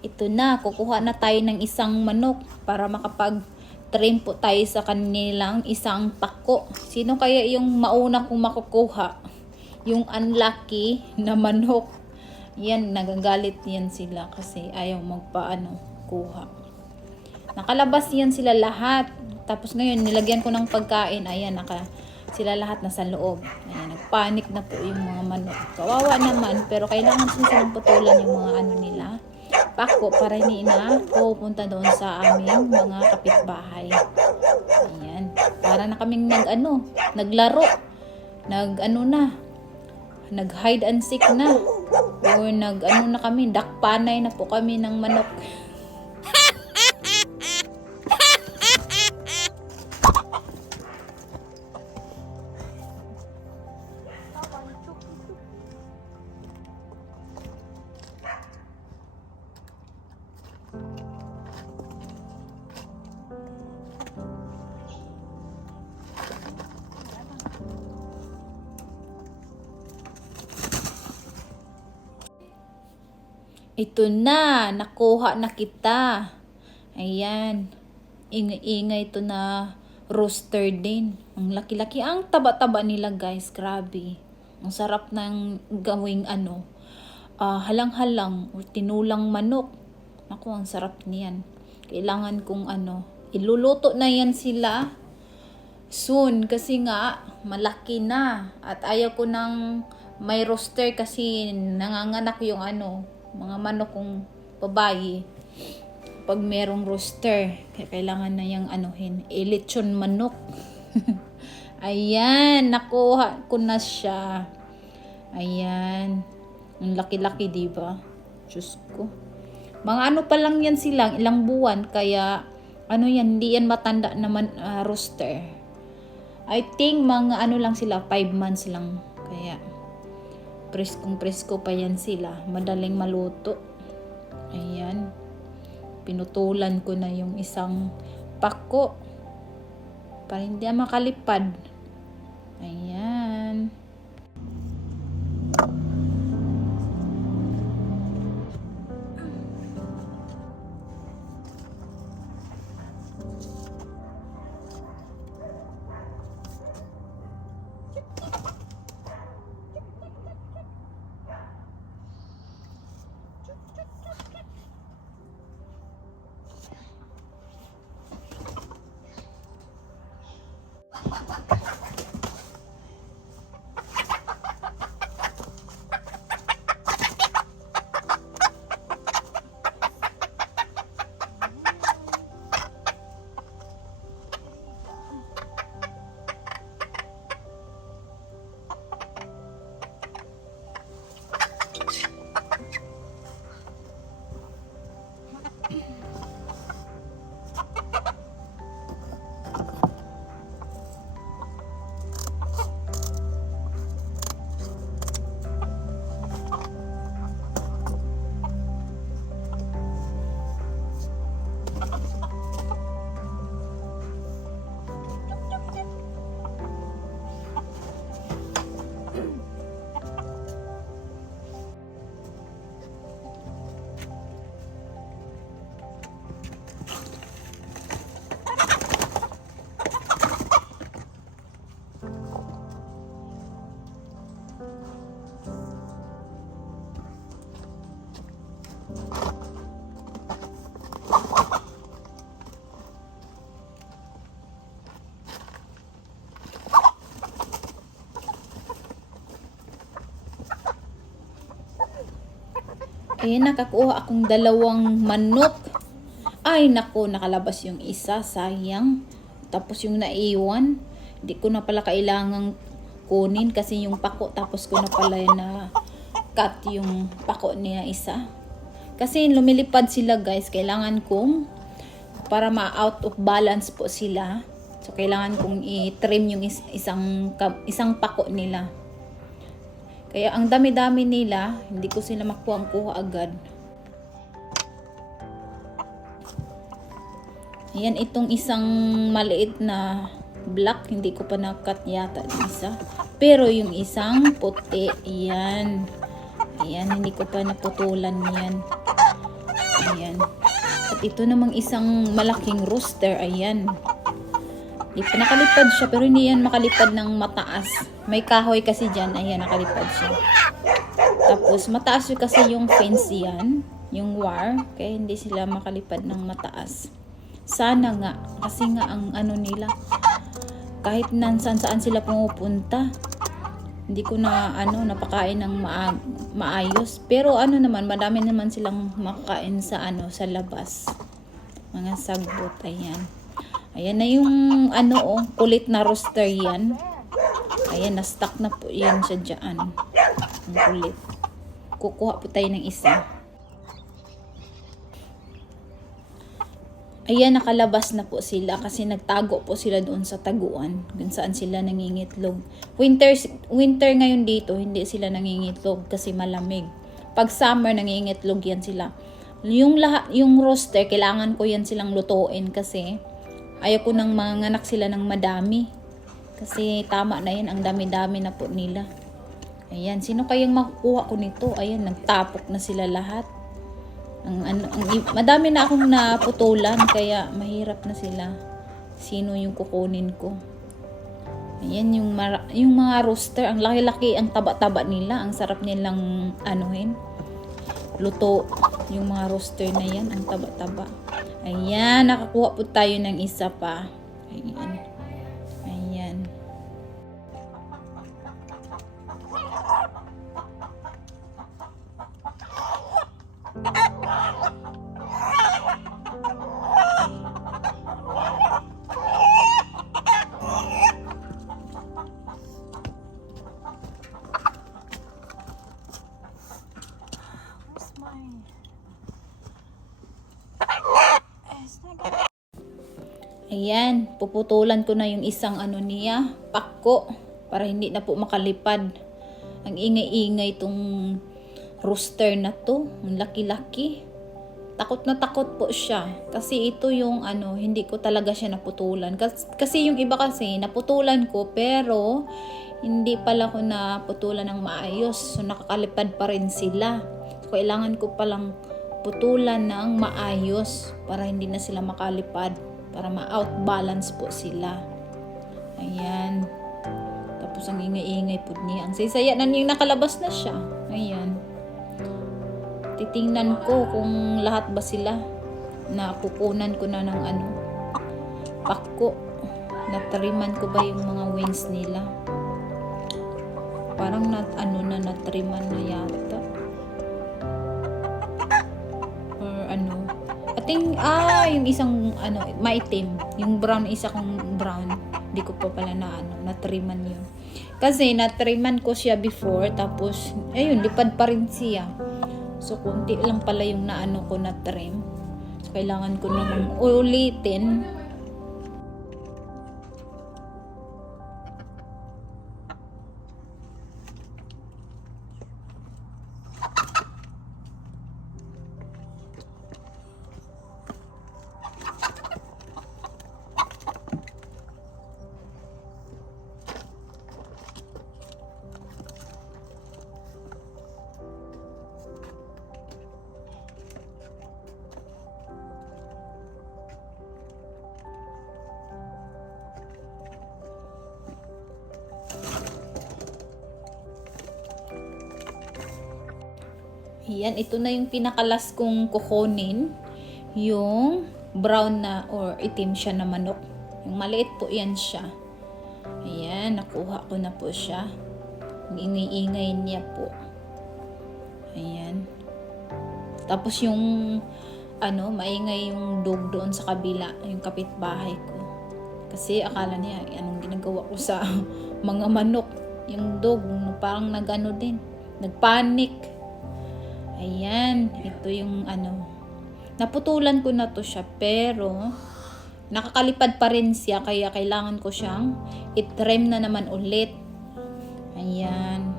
Ito na, kukuha na tayo ng isang manok para makapag-trim po tayo sa kanilang isang pako. Sino kaya yung mauna kong makukuha? Yung unlucky na manok. Yan, nagagalit yan sila kasi ayaw kuha. Nakalabas yan sila lahat. Tapos ngayon, nilagyan ko ng pagkain. Ayan, sila lahat nasa loob. Ayan, nagpanik na po yung mga manok. Kawawa naman, pero kailangan silang putulan yung mga nila. Pako para hindi na pupunta doon sa aming mga kapitbahay. Ayan. Para na kaming naglaro. Nag hide and seek na. O na kami, dakpanay na po kami ng manok. Ito na, nakuha na kita. Ayan. Ingay ito na rooster din. Ang laki-laki, ang taba-taba nila guys, grabe. Ang sarap ng gawing halang-halang o tinulang manok. Naku, ang sarap niyan. Kailangan kong iluluto na yan sila soon kasi nga malaki na at ayaw ko ng may rooster kasi nanganganak yung mga manok kong babae pag merong rooster. Kaya kailangan na yung lechon manok. Ayan, nakuha ko na siya. Ayan, ang laki-laki diba? Diyos ko, mga pa lang yan silang ilang buwan, kaya hindi yan matanda naman rooster. I think mga lang sila, 5 months lang. Kaya preskong-presko pa yan sila. Madaling maluto. Ayan. Pinutulan ko na yung isang pako para hindi makalipad. Ayan. Ayan, nakakuha akong 2 manok. Ay, naku, nakalabas yung isa. Sayang. Tapos yung naiwan, hindi ko na pala kailangang kunin kasi yung pako. Tapos ko na pala na cut yung pako niya isa. Kasi lumilipad sila guys. Kailangan kong, para ma-out of balance po sila. So, kailangan kong i-trim yung isang pako nila. Kaya ang dami-dami nila, hindi ko sila makuha agad. Ayan, itong isang maliit na black, hindi ko pa na-cut yata isa. Pero yung isang puti, ayan. Ayan, hindi ko pa naputulan yan. Ayan. At ito namang isang malaking rooster. Ayan. Nakalipad siya pero hindi yan makalipad ng mataas. May kahoy kasi dyan. Ayan, nakalipad siya. Tapos mataas yun kasi yung fence yan. Yung wire. Kaya hindi sila makalipad ng mataas. Sana nga. Kasi nga ang ano nila. Kahit saan sila pumupunta. Hindi ko na napakain ng maayos. Pero naman, madami naman silang makakain sa sa labas. Mga sagbot, ayan. Ayan na yung kulit na rooster yan. Ayan, na-stuck na po yan siya dyan. Ang kulit. Kukuha po tayo ng isa. Ayan, nakalabas na po sila kasi nagtago po sila doon sa taguan kung saan sila nangingitlog. Winter ngayon dito, hindi sila nangingitlog kasi malamig. Pag summer, nangingitlog yan sila. Yung rooster, kailangan ko yan silang lutuin kasi ayaw ko nang manganak sila ng madami. Kasi tama na yan, ang dami-dami na po nila. Ayan, sino kayang makukuha ko nito? Ayan, nagtapok na sila lahat. Madami na akong naputulan kaya mahirap na sila. Sino yung kukunin ko? Ayan yung mga rooster, ang laki-laki, ang taba-taba nila, ang sarap nilang luto. Yung mga rooster na yan, ang taba-taba. Ayan, nakakuha po tayo ng isa pa. Ayan. Ayan. Ayan, puputulan ko na yung isang niya, pakko, para hindi na po makalipad. Ang ingay-ingay tong rooster na to, ang laki-laki. Takot na takot po siya. Kasi ito yung hindi ko talaga siya naputulan. Kasi yung iba kasi, naputulan ko, pero hindi pala ko naputulan ng maayos. So, nakakalipad pa rin sila. So, kailangan ko palang putulan ng maayos para hindi na sila makalipad. Para ma-outbalance po sila. Ayan. Tapos ang ingay-ingay po niya. Ang sisaya na yung nakalabas na siya. Ayan. Titingnan ko kung lahat ba sila. Napupunan ko na ng pakko. Natriman ko ba yung mga wings nila? Parang natriman na yata. Yung isang maitim, yung brown, isa kong brown, hindi ko pa pala natriman yun. Kasi natriman ko siya before, tapos ayun, lipad pa rin siya. So kunti lang pala yung ko na trim. So kailangan ko namang ulitin. Yan, ito na yung pinakalas kong kukunin. Yung brown na or itim siya na manok. Yung maliit po yan siya. Ayan, nakuha ko na po siya. Ang ingay-ingay niya po. Ayan. Tapos yung maingay yung dog doon sa kabila, yung kapitbahay ko. Kasi akala niya, anong ginagawa ko sa mga manok. Yung dog, parang din. Nagpanik. Ayan, ito yung naputulan ko na to siya, pero nakakalipad pa rin siya, kaya kailangan ko siyang i-trim na naman ulit. Ayan.